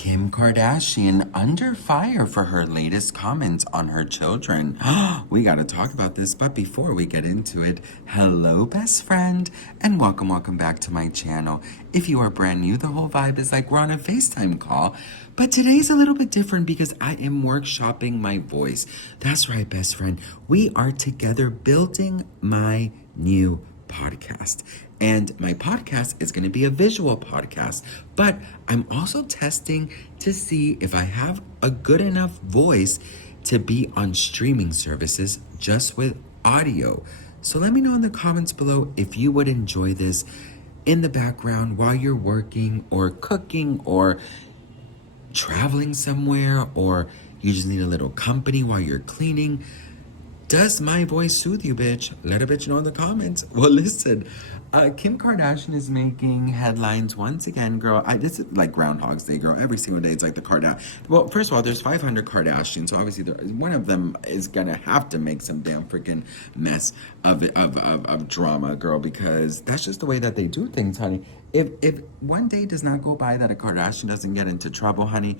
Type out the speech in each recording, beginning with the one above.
Kim Kardashian under fire for her latest comments on her children. We gotta talk about this, but before we get into it, hello, best friend, and welcome back to my channel. If you are brand new, the whole vibe is like we're on a FaceTime call, but today's a little bit different because I am workshopping my voice. That's right, best friend. We are together building my new podcast. And my podcast is going to be a visual podcast, but I'm also testing to see if I have a good enough voice to be on streaming services just with audio. So let me know in the comments below if you would enjoy this in the background while you're working or cooking or traveling somewhere, or you just need a little company while you're cleaning. Does my voice soothe you, bitch? Let a bitch know in the comments. Well, listen, Kim Kardashian is making headlines once again, girl. This is like Groundhog's Day, girl. Every single day it's like the Kardashian. Well, first of all, there's 500 Kardashians, so obviously one of them is gonna have to make some damn freaking mess of drama, girl, because that's just the way that they do things, honey. If one day does not go by that a Kardashian doesn't get into trouble, honey,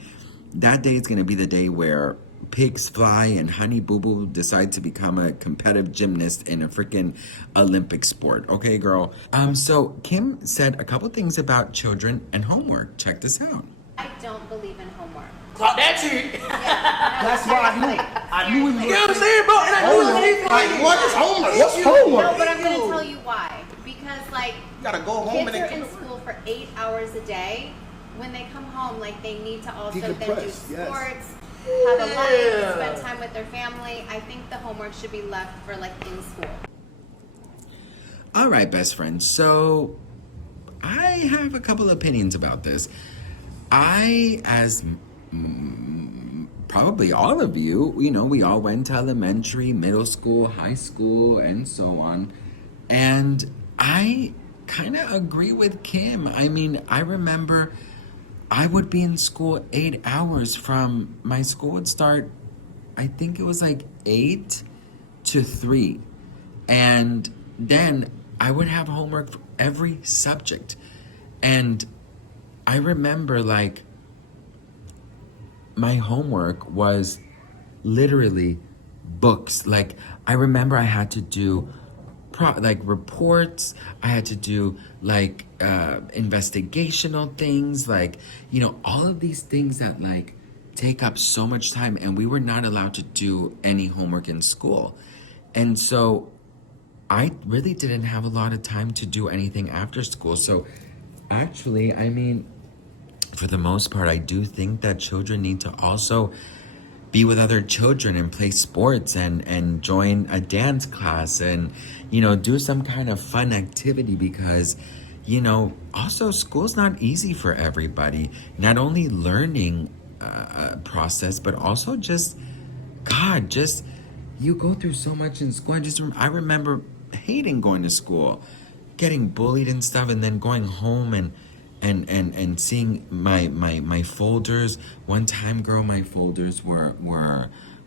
that day is gonna be the day where pigs fly and Honey Boo Boo decide to become a competitive gymnast in a freaking Olympic sport. Okay, girl? So Kim said a couple things about children and homework. Check this out. I don't believe in homework. That's it. Yeah, That's why I knew it. You know what I'm saying, bro? And I knew it. Like, what is homework? What's homework? No, but I'm going to tell you why. Because, like, You gotta go home kids and are then in come school for 8 hours a day. When they come home, like, they need to also then do Decompress, sports, have a life, spend time with their family. I think the homework should be left for, like, in school. All right, best friend. So I have a couple opinions about this. I, as probably all of you, we all went to elementary, middle school, high school, and so on. And I kind of agree with Kim. I mean, I remember I would be in school 8 hours from my school would start, I think it was like 8 to 3. And then I would have homework for every subject. And I remember, like, my homework was literally books. Like, I remember I had to do reports. I had to do like investigational things, like, all of these things that like take up so much time, and we were not allowed to do any homework in school. And so I really didn't have a lot of time to do anything after school. So actually, I mean, for the most part, I do think that children need to also be with other children and play sports and join a dance class and, do some kind of fun activity, because, also school's not easy for everybody. Not only learning process, but also just you go through so much in school. I remember hating going to school, getting bullied and stuff, and then going home and seeing my folders. One time, girl, my folders were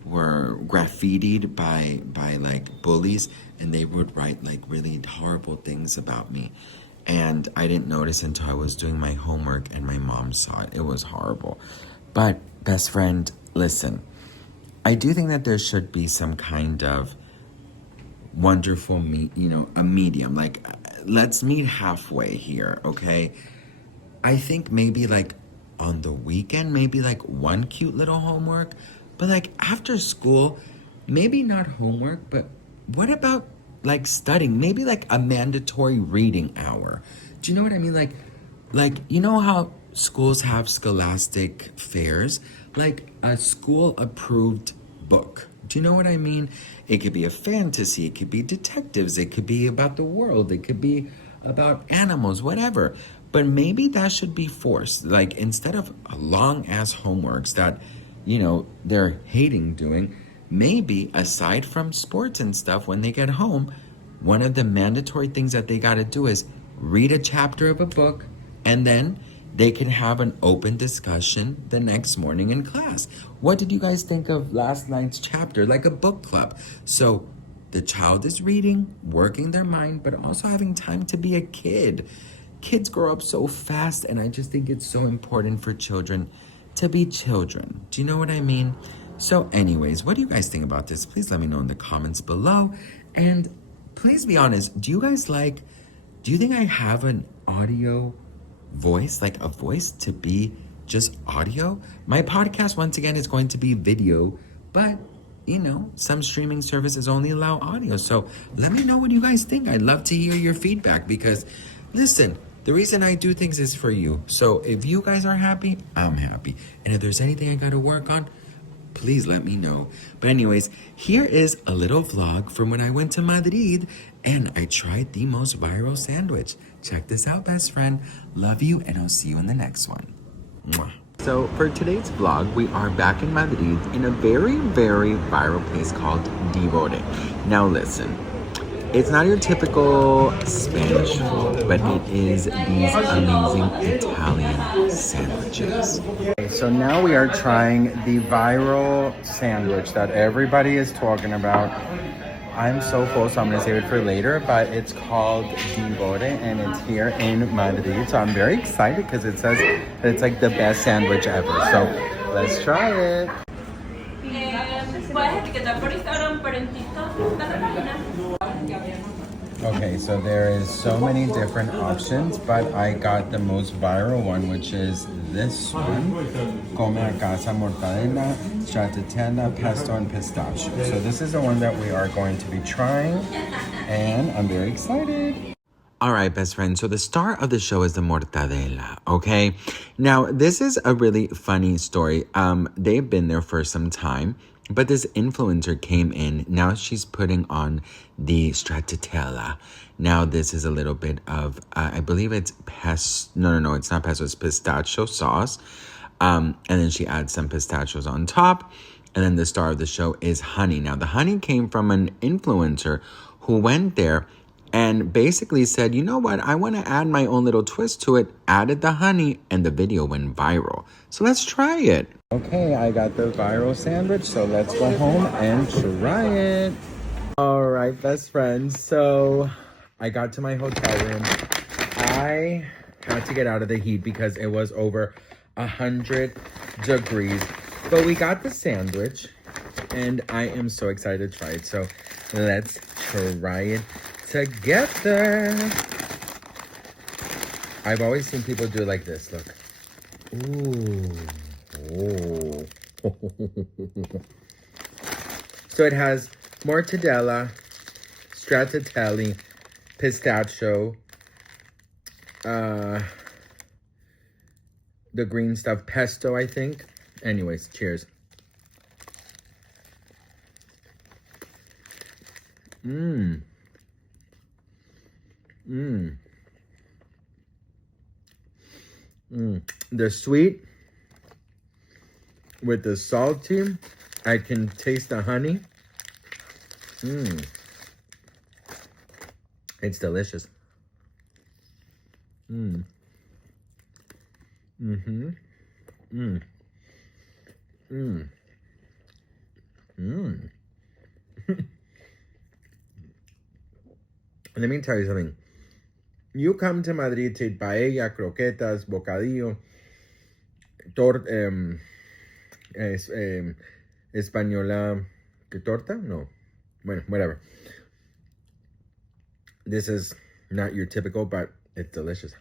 graffitied by like bullies, and they would write like really horrible things about me. And I didn't notice until I was doing my homework and my mom saw it. It was horrible. But best friend, listen, I do think that there should be some kind of wonderful a medium. Like, let's meet halfway here, okay? I think maybe like on the weekend, maybe like one cute little homework, but like after school, maybe not homework, but what about like studying? Maybe like a mandatory reading hour. Do you know what I mean? Like you know how schools have scholastic fairs? Like a school approved book. Do you know what I mean? It could be a fantasy, it could be detectives, it could be about the world, it could be about animals, whatever. But maybe that should be forced. Like, instead of long ass homeworks that, they're hating doing, maybe aside from sports and stuff, when they get home, one of the mandatory things that they got to do is read a chapter of a book, and then they can have an open discussion the next morning in class. What did you guys think of last night's chapter? Like a book club. So the child is reading, working their mind, but also having time to be a kid. Kids grow up so fast, and I just think it's so important for children to be children. Do you know what I mean? So anyways, what do you guys think about this? Please let me know in the comments below. And please be honest, do you think I have an audio voice, like a voice to be just audio? My podcast, once again, is going to be video, but some streaming services only allow audio. So let me know what you guys think. I'd love to hear your feedback because, listen, the reason I do things is for you. So if you guys are happy, I'm happy. And if there's anything I got to work on, please let me know. But anyways, here is a little vlog from when I went to Madrid and I tried the most viral sandwich. Check this out, best friend. Love you, and I'll see you in the next one. Mwah. So for today's vlog, we are back in Madrid in a very, very viral place called Divore. Now listen, it's not your typical Spanish food, but it is these amazing Italian sandwiches. Okay, so now we are trying the viral sandwich that everybody is talking about. I'm so full, so I'm gonna save it for later, but it's called Divore and it's here in Madrid. So I'm very excited because it says that it's like the best sandwich ever. So let's try it. Okay, so there is so many different options, but I got the most viral one, which is this one. Come a casa mortadella, stracciatella, pesto, and pistachio. So this is the one that we are going to be trying, and I'm very excited. All right, best friend. So the star of the show is the mortadella, okay? Now, this is a really funny story. They've been there for some time, but this influencer came in. Now she's putting on the stracciatella. Now this is a little bit of, I believe it's no, it's not pesto, it's pistachio sauce. And then she adds some pistachios on top. And then the star of the show is honey. Now the honey came from an influencer who went there and basically said, you know what, I want to add my own little twist to it, added the honey, and the video went viral. So let's try it. Okay, I got the viral sandwich, so let's go home and try it. All right, best friends, so I got to my hotel room. I had to get out of the heat because it was over 100 degrees. But we got the sandwich, and I am so excited to try it. So let's try it together. I've always seen people do it like this. Look. Ooh. Oh. So it has mortadella, stracciatella, pistachio, the green stuff, pesto, I think. Anyways, cheers. The sweet with the salty, I can taste the honey. It's delicious. Let me tell you something. You come to Madrid to eat paella, croquetas, bocadillo, española, torta? No. Bueno, whatever. This is not your typical, but it's delicious.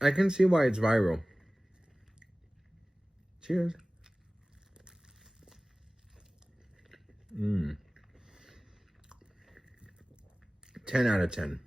I can see why it's viral. Cheers. 10 out of 10.